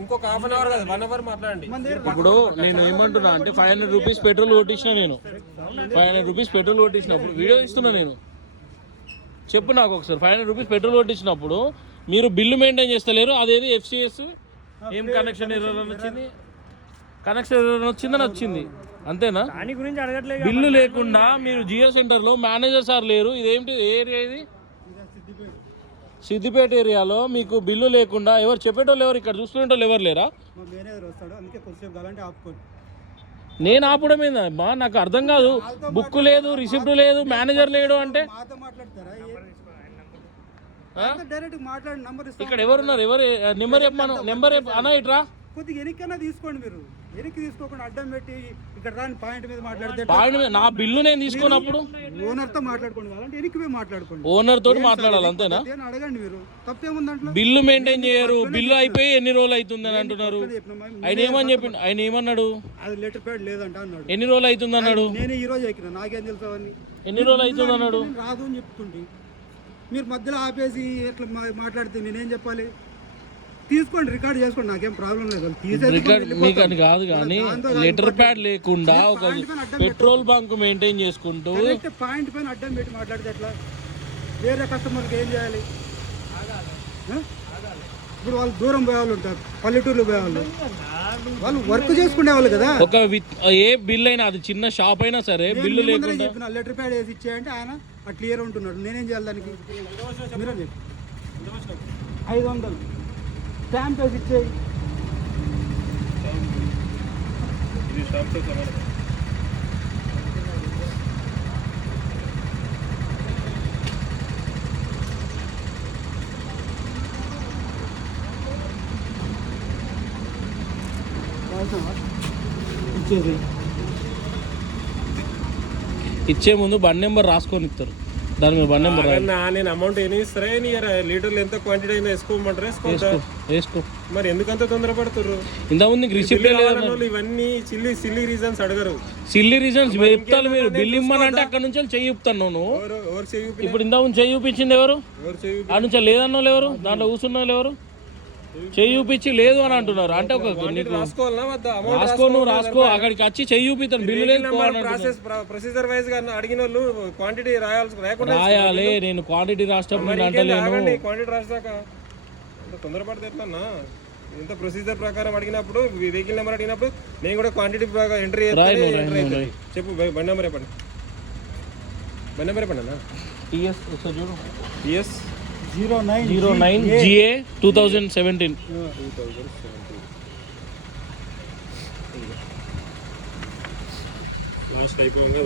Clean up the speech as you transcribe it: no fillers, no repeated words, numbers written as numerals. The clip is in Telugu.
ఇంకొక హాఫ్ అన్ అవర్ కదా 1 అవర్ మాట్లాడండి. ఇప్పుడు నేను ఏమంటున్నా అంటే 500 రూపీస్ పెట్రోల్ కొట్టించిన నేను 500 రూపీస్ పెట్రోల్ కొట్టించినప్పుడు వీడియో ఇస్తున్నా నేను. చెప్పు నాకు ఒకసారి 500 రూపీస్ పెట్రోల్ కొట్టించినప్పుడు మీరు బిల్లు మెయింటైన్ చేస్తలేరు. అదేది FCS ఏం కనెక్షన్ ఎర్రర్ అని వచ్చింది, కనెక్షన్ ఎర్రర్ వచ్చిందని వచ్చింది అంతేనా? బిల్లు లేకుండా మీరు జియో సెంటర్లో మేనేజర్ సార్ లేరు. ఇదేంటి ఏరియా ఇది? సిద్దిపేట ఏరియాలో మీకు బిల్లు లేకుండా ఎవరు చెప్పేటోళ్ళు ఎవరు? ఇక్కడ చూసుకునేటోళ్ళు ఎవరు లేరా? నేను ఆపడం ఏందమ్మా నాకు అర్థం కాదు. బుక్ లేదు, రిసిప్ట్ లేదు, మేనేజర్ లేడు అంటే ఇక్కడ ఎవరున్నారు? ఎవరు నెంబర్ చెప్పమను. నెంబర్ అన్న ఇట్రా కొద్దిగా ఎనికన్నా తీసుకోండి. మీరు ఎనికి తీసుకోకుండా అడ్డం పెట్టి ఇక్కడ రాని పాయింట్ మీద మాట్లాడితే పాయింట్ మీద నా బిల్లు నేను తీసుకున్నప్పుడు ఓనర్ తో మాట్లాడుకోండి. కావాలంటే ఎనికి పోయి మాట్లాడుకోండి. ఓనర్ తోటి మాట్లాడాలి అంతేనా? అడగండి. మీరు తప్పేముంది దాంట్లో? బిల్లు మెయింటైన్ చేయరు. బిల్లు అయిపోయి ఎన్ని రోజులు అవుతుంది అని అంటున్నారు. ఆయన ఏమని చెప్పిండు? ఆయన ఏమన్నాడు? అది లెటర్ ప్యాడ్ లేదంట అన్నాడు. ఎన్ని రోజులు అవుతుంది అన్నాడు? నేను ఈ రోజు ఎక్కినా, నాకేం తెలుసు అవన్నీ. ఎన్ని రోజులు అవుతుంది అన్నాడు? రాదు అని చెప్తుంటే మీరు మధ్యలో ఆపేసి ఎట్లా మాట్లాడితే నేనేం చెప్పాలి? తీసుకోండి, రికార్డ్ చేసుకోండి, నాకేం ప్రాబ్లం లేదు. మీకు అని కాదు కానీ లెటర్ ప్యాడ్ లేకుండా ఒక పెట్రోల్ బంక్ మెయింటైన్ చేసుకుంటూ పాయింట్ పైన అడ్డం పెట్టి మాట్లాడితే ఎట్లా? వేరే కస్టమర్కి ఏం చేయాలి? ఇప్పుడు వాళ్ళు దూరం పోయే వాళ్ళు ఉంటారు, పల్లెటూరులో పోయే వాళ్ళు, వాళ్ళు వర్క్ చేసుకునే వాళ్ళు కదా. ఒక ఏ బిల్ అయినా అది చిన్న షాప్ అయినా సరే బిల్లు లేకుండా లెటర్ ప్యాడ్ వేసి ఇచ్చేయంటే ఆయన క్లియర్ ఉంటున్నాడు. నేనేం చేయాలి దానికి? మీరే చెప్పి 500 స్టాంప్ వేసి ఇచ్చేయి. ఇచ్చే ముందు బండి నెంబర్ రాసుకొని ఇస్తారు. దాని మీద బండి నెంబర్ నేను అమౌంట్ ఏమి ఇస్తారా? లీటర్లు ఎంత క్వాంటిటీ అయిందో వేసుకోమంటారా? వేసుకో. మరి ఎందుకంత తొందరపడుతున్నారు? ఇంతకుముందు రిసిప్ట్ ఇవన్నీ సిల్లీ రీజన్స్ అడగరు. సిల్లీ రీజన్స్ చెప్తాను. మీరు బిల్ ఇమ్మనంటే అక్కడ నుంచి చెయ్యి చూపుతాను నువ్వు. ఇప్పుడు ఇంతకుముందు చెయ్యి చూపించింది ఎవరు? ఆ నుంచి లేదన్న వాళ్ళు ఎవరు? దాంట్లో కూర్చున్న వాళ్ళు ఎవరు? చెయ్యి చూపించి లేదు అని అంటున్నారు. అంటే ఒక రాసుకో, నువ్వు రాసుకో, అక్కడికి వచ్చి చెయ్యి చూపిస్తాను. బిల్లు లేదు ప్రొసీజర్ వైజ్ గా అడిగిన వాళ్ళు క్వాంటిటీ రాయాలి. నేను క్వాంటిటీ రాసేటప్పుడు అంటలేను. క్వాంటిటీ రాసాక తొందరపడితే ఎట్లన్నా? ఇంత ప్రొసీజర్ ప్రకారం అడిగినప్పుడు వెహికల్ నెంబర్ అడిగినప్పుడు నేను కూడా క్వాంటిటీ ఎంట్రీ చెప్పు. బండి నెంబర్ చెప్పండి. బండి నెంబర్ చెప్పండి అన్న. TS 09 GA 2017. లాస్ట్ అయిపోయింది.